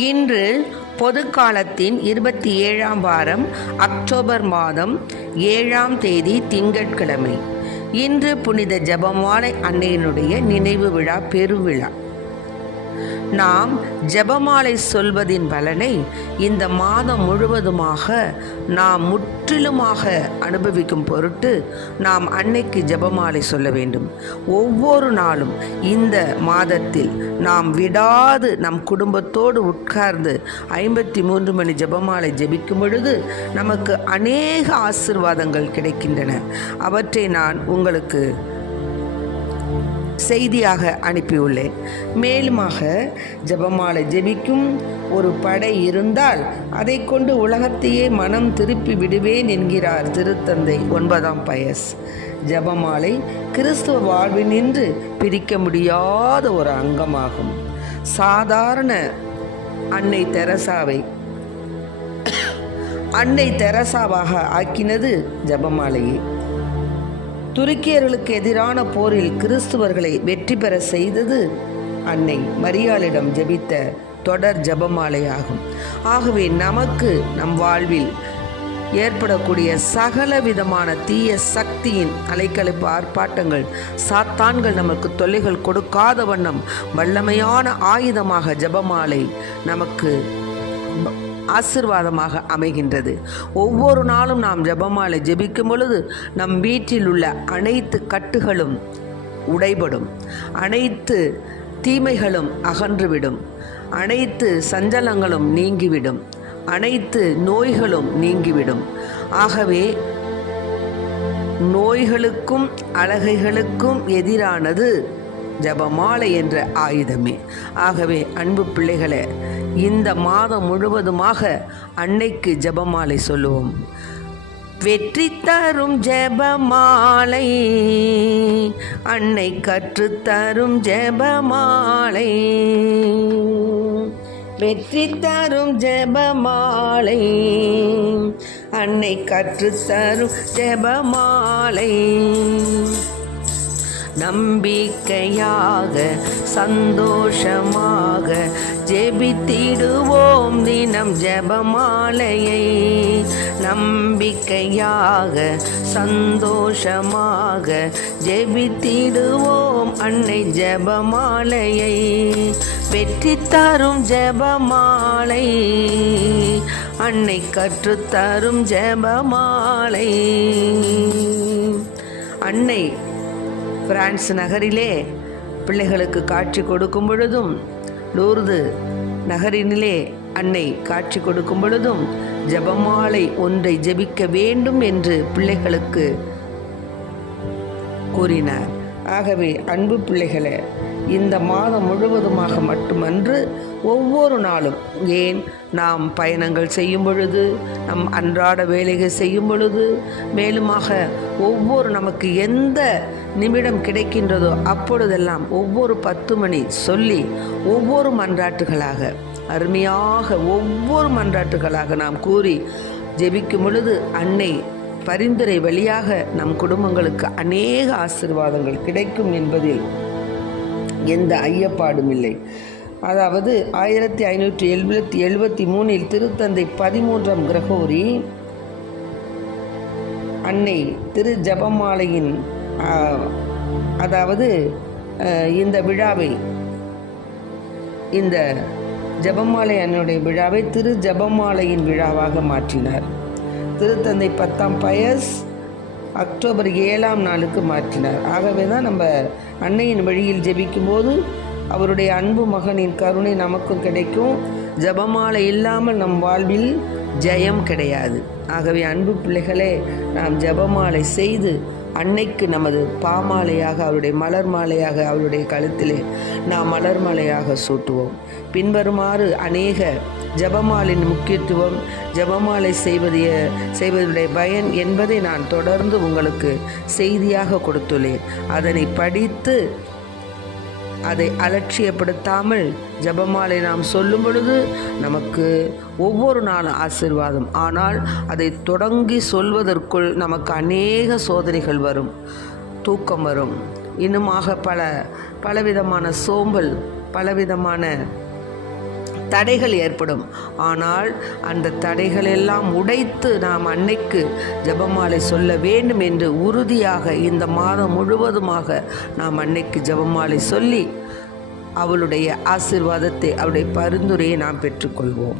இன்று பொதுக்காலத்தின் 27ஆம் வாரம் அக்டோபர் மாதம் 7ஆம் தேதி திங்கட்கிழமை. இன்று புனித ஜெபமாலை அன்னையினுடைய நினைவு விழா பெருவிழா. நாம் ஜெபமாலை சொல்வதின் பலனை இந்த மாதம் முழுவதுமாக நாம் முற்றிலுமாக அனுபவிக்கும் பொருட்டு நாம் அன்னைக்கு ஜெபமாலை சொல்ல வேண்டும். ஒவ்வொரு நாளும் இந்த மாதத்தில் நாம் விடாது நம் குடும்பத்தோடு உட்கார்ந்து 53 மணி ஜெபமாலை ஜெபிக்கும் பொழுது நமக்கு அநேக ஆசீர்வாதங்கள் கிடைக்கின்றன. அவற்றை நான் உங்களுக்கு செய்தியாக அனுப்பியுள்ளேன். மேலுமாக ஜெபமாலை ஜெபிக்கும் ஒரு படை இருந்தால் அதை கொண்டு உலகத்தையே மனம் திருப்பி விடுவேன் என்கிறார் திருத்தந்தை 9ஆம் பயஸ். ஜெபமாலை கிறிஸ்துவ வாழ்வினின்று பிரிக்க முடியாத ஒரு அங்கமாகும். சாதாரண அன்னை தெரசாவாக ஆக்கினது ஜெபமாலையே. துருக்கியர்களுக்கு எதிரான போரில் கிறிஸ்துவர்களை வெற்றி பெற செய்தது அன்னை மரியாளிடம் ஜெபித்த தொடர் ஜெபமாலையாகும். ஆகவே நமக்கு நம் வாழ்வில் ஏற்படக்கூடிய சகல விதமான தீய சக்தியின் அலைக்கழிப்பு ஆர்ப்பாட்டங்கள், சாத்தான்கள் நமக்கு தொல்லைகள் கொடுக்காத வண்ணம் வல்லமையான ஆயுதமாக ஜெபமாலை நமக்கு ஆசீர்வாதமாக அமைகின்றது. ஒவ்வொரு நாளும் நாம் ஜெபமாலை ஜெபிக்கும் பொழுது நம் வீட்டில் உள்ள அனைத்து கட்டுகளும் உடைபடும், அனைத்து தீமைகளும் அகன்றுவிடும், அனைத்து சஞ்சலங்களும் நீங்கிவிடும், அனைத்து நோய்களும் நீங்கிவிடும். ஆகவே நோய்களுக்கும் அழகைகளுக்கும் எதிரானது ஜெபமாலை என்ற ஆயுதமே. ஆகவே அன்பு பிள்ளைகளே, இந்த மாதம் முழுவதுமாக அன்னைக்கு ஜெபமாலை சொல்லுவோம். வெற்றி தரும் ஜெபமாலை, அன்னை கற்றுத்தரும் ஜெபமாலை, வெற்றி தரும் ஜெபமாலை, அன்னை கற்றுத்தரும் ஜெபமாலை. நம்பிக்கையாக சந்தோஷமாக ஜெபித்திடுவோம் தினம் ஜெபமாலையை. நம்பிக்கையாக சந்தோஷமாக ஜெபித்திடுவோம் அன்னை ஜெபமாலையை. வெற்றி தரும் ஜெபமாலை, அன்னை கற்றுத்தரும் ஜெபமாலை. அன்னை பிரான்ஸ் நகரிலே பிள்ளைகளுக்கு காட்சி கொடுக்கும் பொழுதும், லூர்து நகரினிலே அன்னை காட்சி கொடுக்கும் பொழுதும் ஜெபமாலை ஒன்றை ஜெபிக்க வேண்டும் என்று பிள்ளைகளுக்கு கூறினார். ஆகவே அன்பு பிள்ளைகளே, இந்த மாதம் முழுவதுமாக மட்டுமன்று, ஒவ்வொரு நாளும், ஏன் நாம் பயணங்கள் செய்யும் பொழுது, நம் அன்றாட வேலைகள் செய்யும் பொழுது, மேலுமாக ஒவ்வொரு நமக்கு எந்த நிமிடம் கிடைக்கின்றதோ அப்பொழுதெல்லாம் ஒவ்வொரு 10 மணி சொல்லி ஒவ்வொரு மன்றாட்டுகளாக, அருமையாக ஒவ்வொரு மன்றாட்டுகளாக நாம் கூறி ஜெபிக்கும் பொழுது அன்னை பரிந்துரை வழியாக நம் குடும்பங்களுக்கு அநேக ஆசீர்வாதங்கள் கிடைக்கும் என்பதில் எந்த ஐயப்பாடும் இல்லை. அதாவது 1573 திருத்தந்தை 13ஆம் கிரகோரி அன்னை திரு ஜெபமாலையின் அதாவது இந்த விழாவை, இந்த ஜெபமாலை அன்னையுடைய விழாவை திரு ஜெபமாலையின் விழாவாக மாற்றினார். திருத்தந்தை 10ஆம் பயஸ் அக்டோபர் 7ஆம் நாளுக்கு மாற்றினார். ஆகவே தான் நம்ம அன்னையின் வழியில் ஜெபிக்கும் போது அவருடைய அன்பு மகனின் கருணை நமக்கும் கிடைக்கும். ஜெபமாலை இல்லாமல் நம் வாழ்வில் ஜெயம் கிடையாது. ஆகவே அன்பு பிள்ளைகளே, நாம் ஜெபமாலை செய்து அன்னைக்கு நமது பாமாலையாக, அவருடைய மலர் மாலையாக, அவருடைய கழுத்திலே நாம் மலர் மாலையாக சூட்டுவோம். பின்வருமாறு அநேக ஜெபமாலின் முக்கியத்துவம், ஜெபமாலை செய்வதுடைய பயன் என்பதை நான் தொடர்ந்து உங்களுக்கு செய்தியாக கொடுத்துள்ளேன். அதனை படித்து அதை அலட்சியப்படுத்தாமல் ஜெபமாலை நாம் சொல்லும் பொழுது நமக்கு ஒவ்வொரு நாளும் ஆசீர்வாதம். ஆனால் அதை தொடங்கி சொல்வதற்குள் நமக்கு அநேக சோதனைகள் வரும், தூக்கம் வரும், இன்னுமாக பலவிதமான சோம்பல், பலவிதமான தடைகள் ஏற்படும். ஆனால் அந்த தடைகளெல்லாம் உடைத்து நாம் அன்னைக்கு ஜெபமாலை சொல்ல வேண்டும் என்று உறுதியாக இந்த மாதம் முழுவதுமாக நாம் அன்னைக்கு ஜெபமாலை சொல்லி அவளுடைய ஆசீர்வாதத்தை, அவளுடைய பரிந்துரையை நாம் பெற்றுக்கொள்வோம்.